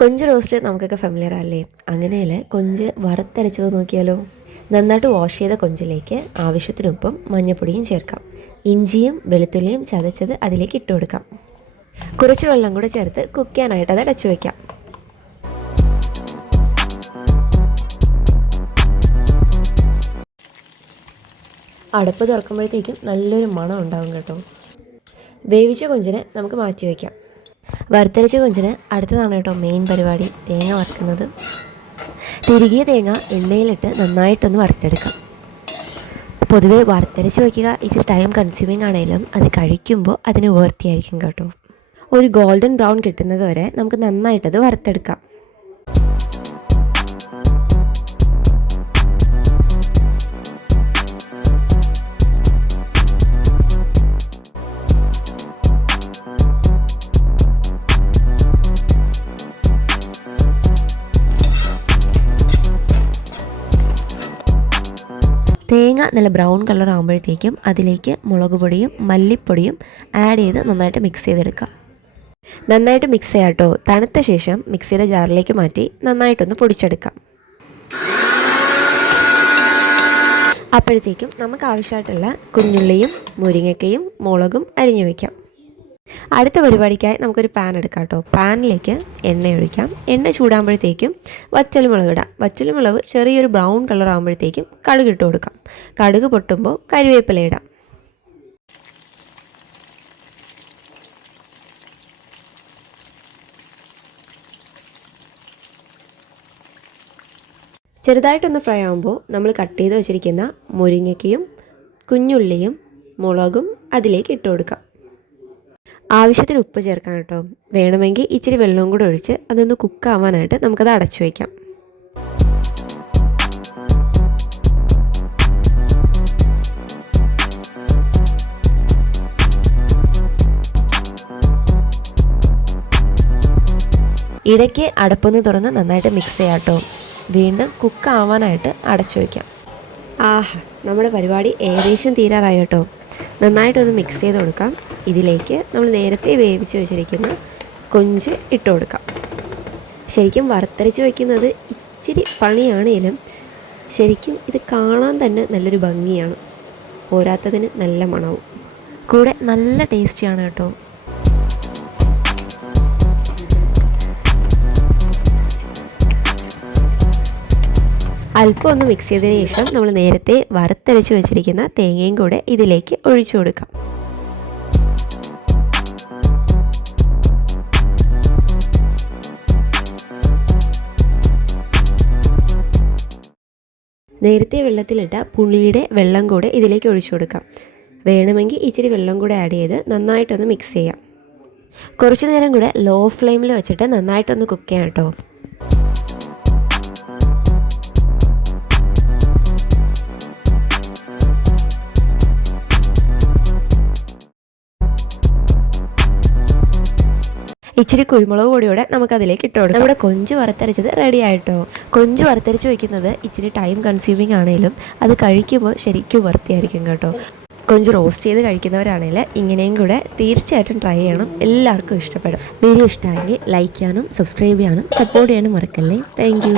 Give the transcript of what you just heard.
കൊഞ്ച് റോസ്റ്റ് നമുക്കൊക്കെ ഫെമിലിയർ അല്ലേ? അങ്ങനെയല്ലേ കൊഞ്ച് വറുത്തരച്ചത് നോക്കിയാലോ. നന്നായിട്ട് വാഷ് ചെയ്ത കൊഞ്ചിലേക്ക് ആവശ്യത്തിനൊപ്പം മഞ്ഞൾപ്പൊടിയും ചേർക്കാം. ഇഞ്ചിയും വെളുത്തുള്ളിയും ചതച്ചത് അതിലേക്ക് ഇട്ട് കൊടുക്കാം. കുറച്ച് വെള്ളം കൂടെ ചേർത്ത് കുക്ക് ചെയ്യാനായിട്ട് അത് അടച്ചു വയ്ക്കാം. അടപ്പ് തുറക്കുമ്പോഴത്തേക്കും നല്ലൊരു മണം ഉണ്ടാകും കേട്ടോ. വേവിച്ച കൊഞ്ചിനെ നമുക്ക് മാറ്റി വയ്ക്കാം. വറുത്തരച്ച കൊഞ്ചിന് അടുത്തതാണ് കേട്ടോ മെയിൻ പരിപാടി, തേങ്ങ വറുക്കുന്നത്. തിരികിയ തേങ്ങ എണ്ണയിലിട്ട് നന്നായിട്ടൊന്ന് വറുത്തെടുക്കാം. പൊതുവെ വറുത്തരച്ച് വയ്ക്കുക ഇച്ചിരി ടൈം കൺസ്യൂമിങ് ആണെങ്കിലും അത് കഴിക്കുമ്പോൾ അതിന് വേർത്തിയായിരിക്കും കേട്ടോ. ഒരു ഗോൾഡൻ ബ്രൗൺ കിട്ടുന്നത് വരെ നമുക്ക് നന്നായിട്ടത് വറുത്തെടുക്കാം. തേങ്ങ നല്ല ബ്രൗൺ കളർ ആകുമ്പോഴത്തേക്കും അതിലേക്ക് മുളക് പൊടിയും മല്ലിപ്പൊടിയും ആഡ് ചെയ്ത് നന്നായിട്ട് മിക്സ് ചെയ്തെടുക്കാം. നന്നായിട്ട് മിക്സ് ചെയ്യാം കേട്ടോ. തണുത്ത ശേഷം മിക്സിയുടെ ജാറിലേക്ക് മാറ്റി നന്നായിട്ടൊന്ന് പൊടിച്ചെടുക്കാം. അപ്പോഴത്തേക്കും നമുക്ക് ആവശ്യമായിട്ടുള്ള കുഞ്ഞുള്ളിയും മുരിങ്ങയ്ക്കയും മുളകും അരിഞ്ഞു വയ്ക്കാം. അടുത്ത പരിപാടിക്കായി നമുക്കൊരു പാൻ എടുക്കാം കേട്ടോ. പാനിലേക്ക് എണ്ണ ഒഴിക്കാം. എണ്ണ ചൂടാകുമ്പോഴത്തേക്കും വറ്റൽമുളക് ഇടാം. വറ്റൽമുളക് ചെറിയൊരു ബ്രൗൺ കളർ ആകുമ്പോഴത്തേക്കും കടുക് ഇട്ട് കൊടുക്കാം. കടുക് പൊട്ടുമ്പോൾ കറിവേപ്പില ഇടാം. ചെറുതായിട്ടൊന്ന് ഫ്രൈ ആകുമ്പോൾ നമ്മൾ കട്ട് ചെയ്ത് വെച്ചിരിക്കുന്ന മുരിങ്ങയ്ക്കയും കുഞ്ഞുള്ളിയും മുളകും അതിലേക്ക് ഇട്ട് കൊടുക്കാം. ആവശ്യത്തിന് ഉപ്പ് ചേർക്കാം കേട്ടോ. വേണമെങ്കിൽ ഇച്ചിരി വെള്ളവും കൂടെ ഒഴിച്ച് അതൊന്ന് കുക്കാവാനായിട്ട് നമുക്കത് അടച്ചു വയ്ക്കാം. ഇടയ്ക്ക് അടപ്പൊന്ന് തുറന്ന് നന്നായിട്ട് മിക്സ് ചെയ്യാം കേട്ടോ. വീണ്ടും കുക്കാവാനായിട്ട് അടച്ചു വയ്ക്കാം. ആഹാ, നമ്മുടെ പരിപാടി ഏകദേശം തീരാറായി കേട്ടോ. നന്നായിട്ടൊന്ന് മിക്സ് ചെയ്ത് കൊടുക്കാം. ഇതിലേക്ക് നമ്മൾ നേരത്തെ വേവിച്ച് വെച്ചിരിക്കുന്ന കൊഞ്ച് ഇട്ട് കൊടുക്കാം. ശരിക്കും വറുത്തരച്ച് വയ്ക്കുന്നത് ഇച്ചിരി പണിയാണെങ്കിലും ശരിക്കും ഇത് കാണാൻ തന്നെ നല്ലൊരു ഭംഗിയാണ്. പോരാത്തതിന് നല്ല മണവും കൂടെ നല്ല ടേസ്റ്റിയാണ് കേട്ടോ. അല്പം ഒന്ന് മിക്സ് ചെയ്തതിന് ശേഷം നമ്മൾ നേരത്തെ വറുത്തരച്ച് വെച്ചിരിക്കുന്ന തേങ്ങയും കൂടെ ഇതിലേക്ക് ഒഴിച്ചു കൊടുക്കാം. നേരത്തെ വെള്ളത്തിലിട്ട പുളിയുടെ വെള്ളം കൂടെ ഇതിലേക്ക് ഒഴിച്ചു കൊടുക്കാം. വേണമെങ്കിൽ ഇച്ചിരി വെള്ളം കൂടെ ആഡ് ചെയ്ത് നന്നായിട്ടൊന്ന് മിക്സ് ചെയ്യാം. കുറച്ച് നേരം കൂടെ ലോ ഫ്ലെയിമിൽ വെച്ചിട്ട് നന്നായിട്ടൊന്ന് കുക്ക് ചെയ്യാം കേട്ടോ. ഇച്ചിരി കുരുമുളക് പൊടിയോടെ നമുക്കതിലേക്ക് ഇട്ട് കൊടുക്കാം. നമ്മുടെ കൊഞ്ച് വറുത്തരച്ചത് റെഡി ആയിട്ടോ. കൊഞ്ച് വറുത്തരച്ച് വയ്ക്കുന്നത് ഇച്ചിരി ടൈം കൺസ്യൂമിങ് ആണെങ്കിലും അത് കഴിക്കുമ്പോൾ ശരിക്കും വൃത്തിയായിരിക്കും കേട്ടോ. കൊഞ്ച് റോസ്റ്റ് ചെയ്ത് കഴിക്കുന്നവരാണെങ്കിൽ ഇങ്ങനെയും കൂടെ തീർച്ചയായിട്ടും ട്രൈ ചെയ്യണം. എല്ലാവർക്കും ഇഷ്ടപ്പെടും. വീഡിയോ ഇഷ്ടമായെങ്കിൽ ലൈക്ക് ചെയ്യാനും സബ്സ്ക്രൈബ് ചെയ്യാനും സപ്പോർട്ട് ചെയ്യാനും മറക്കല്ലേ. താങ്ക്